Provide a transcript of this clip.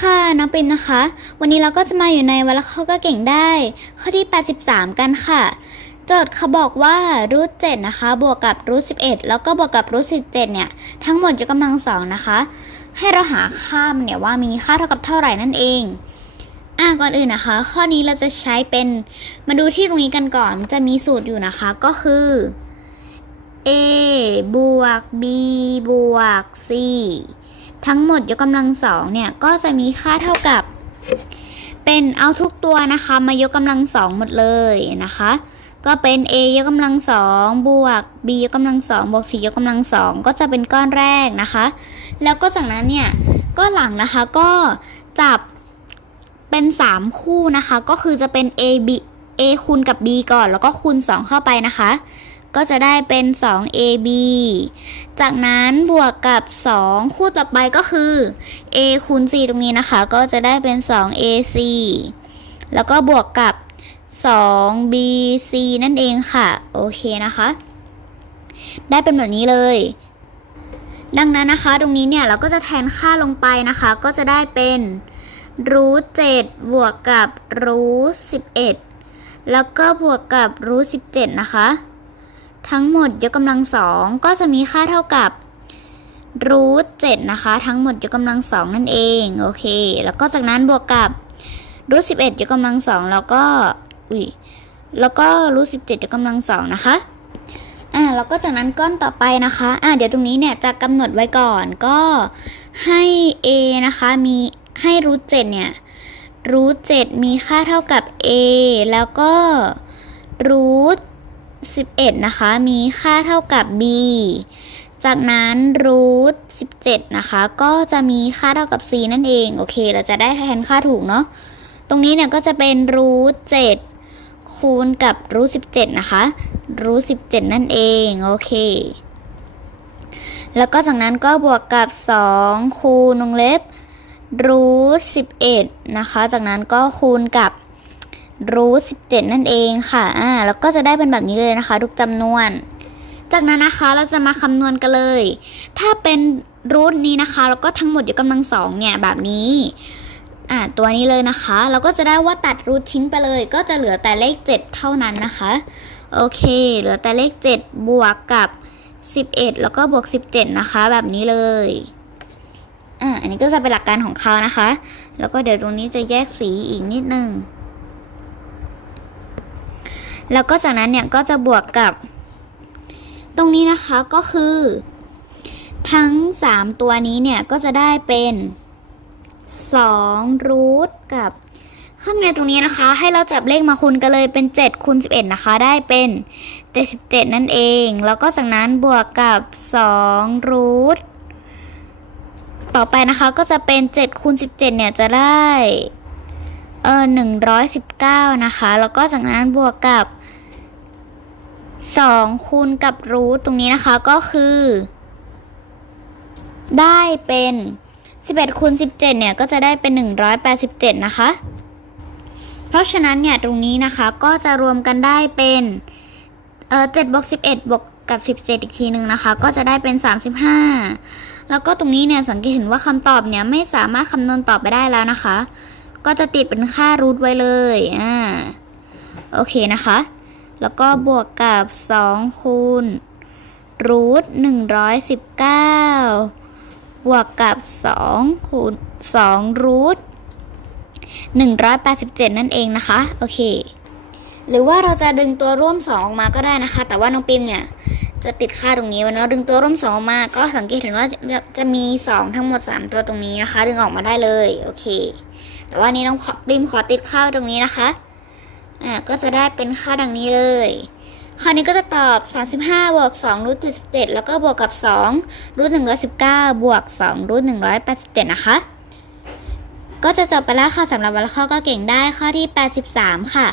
ค่ะ น้องปิมนะคะ วันนี้เราก็จะมาอยู่ในวันละข้อก็เก่งได้ ข้อที่ 83 กันค่ะ โจทย์เขาบอกว่ารูท7นะคะ บวกกับรูท11 แล้วก็บวกกับรูท17 เนี่ย ทั้งหมดยกกำลังสองนะคะ ให้เราหาค่ามันเนี่ยว่ามีค่าเท่ากับเท่าไหร่นั่นเองอะก่อนอื่นนะคะ ข้อนี้เราจะใช้เป็น มาดูที่ตรงนี้กันก่อนมันจะมีสูตรอยู่นะคะ ก็คือ a บวก b บวก c ทั้งหมดยกกำลังสองเนี่ยก็จะมีค่าเท่ากับ เป็นเอาทุกตัวนะคะมายกกำลังสองหมดเลยนะคะ ก็เป็น a ยกกำลังสองบวก b ยกกำลังสองบวก c ยกกำลังสองก็จะเป็นก้อนแรกนะคะ แล้วก็จากนั้นเนี่ยก้อนหลังนะคะก็จับเป็น 3 คู่นะคะ ก็คือจะเป็น a b a คูณกับ b ก่อนแล้วก็คูณ 2 เข้าไปนะคะ ก็จะได้เป็น 2ab จากนั้นบวกกับ 2 คู่ต่อไปก็คือ a คูณ c ตรงนี้นะคะ ก็จะได้เป็น 2ac แล้วก็บวกกับ 2bc นั่นเองค่ะ โอเคนะคะ ได้เป็นแบบนี้เลย ดังนั้นนะคะ ตรงนี้เนี่ยเราก็จะแทนค่าลงไปนะคะ ก็จะได้เป็นรูทเจ็ดบวกกับรูทสิบเอ็ดแล้วก็บวกกับรูทสิบเจ็ดนะคะ ทั้งหมดยกกำลังสองก็จะมีค่าเท่ากับรูทเจ็ดนะคะ ทั้งหมดยกกำลังสองนั่นเองโอเค แล้วก็จากนั้นบวกกับรูทสิบเอ็ดยกกำลังสองแล้วก็อุ้ยแล้วก็รูทสิบเจ็ดยกกำลังสองนะคะอ่าแล้วก็จากนั้นก้อนต่อไปนะคะอ่าเดี๋ยวตรงนี้เนี่ยจะกำหนดไว้ก่อนก็ให้ a นะคะมีให้รูทเจ็ดเนี่ยรูทเจ็ดมีค่าเท่ากับ a แล้วก็รูท สิบเอ็ดนะคะ มีค่าเท่ากับ b จากนั้นรูทสิบเจ็ดนะคะ ก็จะมีค่าเท่ากับ c นั่นเอง โอเค เราจะได้แทนค่าถูกเนาะ ตรงนี้เนี่ยก็จะเป็นรูทเจ็ดคูณกับรูทสิบเจ็ดนะคะรูทสิบเจ็ดนั่นเอง โอเค แล้วก็จากนั้นก็บวกกับ 2 คูณวงเล็บรูทสิบเอ็ดนะคะ จากนั้นก็คูณกับ รูทสิบเจ็ดนั่นเองค่ะอ่าแล้วก็จะได้เป็นแบบนี้เลยนะคะ ทุกจำนวน จากนั้นนะคะเราจะมาคำนวณกันเลย ถ้าเป็นรูทนี้นะคะ แล้วก็ทั้งหมดยกกำลังสองเนี่ยแบบนี้อ่าตัวนี้เลยนะคะ เราก็จะได้ว่าตัดรูททิ้งไปเลย ก็จะเหลือแต่เลข 7 เท่านั้นนะคะโอเค เหลือแต่เลข 7 บวกกับ 11 แล้วก็บวก 17 นะคะ แบบนี้เลยอ่าอันนี้ก็จะเป็นหลักการของเขานะคะ แล้วก็เดี๋ยวตรงนี้จะแยกสีอีกนิดนึง แล้วก็จากนั้นเนี่ยก็จะบวกกับ ตรงนี้นะคะก็คือ ทั้ง 3 ตัวนี้เนี่ยก็จะได้เป็น2รูทกับข้างในตรงนี้นะคะ ให้เราจับเลขมาคูณกันเลยเป็น7คูณ11 นะคะ ได้เป็น 77 นั่นเอง แล้วก็จากนั้นบวกกับ2รูทต่อไปนะคะก็จะเป็น7คูณ17 เนี่ยจะได้ เออ119 นะคะ แล้วก็จากนั้นบวกกับ 2 คูณกับรูทตรงนี้นะคะก็คือ ได้เป็น 11คูณ17 เนี่ย ก็จะได้เป็น 187 นะคะ เพราะฉะนั้นเนี่ย ตรงนี้นะคะก็จะรวมกันได้เป็นเออ7บวก11บวกกับ 17 อีกทีหนึ่งนะคะ ก็จะได้เป็น 35 แล้วก็ตรงนี้เนี่ย สังเกตเห็นว่าคำตอบเนี่ย ไม่สามารถคำนวณตอบไปได้แล้วนะคะ ก็จะติดเป็นค่ารูทไว้เลยอ่าโอเคนะคะ แล้วก็บวกกับ 2 คูณรูท119บวกกับ2คูณ2รูท187นั่นเองนะคะ โอเค หรือว่าเราจะดึงตัวร่วม2ออกมาก็ได้นะคะ แต่ว่าน้องปิมเนี่ยจะติดค่าตรงนี้ว้เนาะดึงตัวร่วม2ออกมา ก็สังเกตเห็นว่าจะจะมี 2 ทั้งหมด 3 ตัวตรงนี้นะคะ ดึงออกมาได้เลย โอเค แต่ว่านี้น้องปิมขอติดข้าวตรงนี้นะคะ อ่า ก็จะได้เป็นค่าดังนี้เลย คราวนี้ก็จะตอบ 35บวก2รูท77 แล้วก็บวกกับ2รูท119 บวก2รูท187 นะคะ ก็จะจบไปแล้วค่ะสำหรับวันละข้อก็เก่งได้ข้อที่ 83 ค่ะ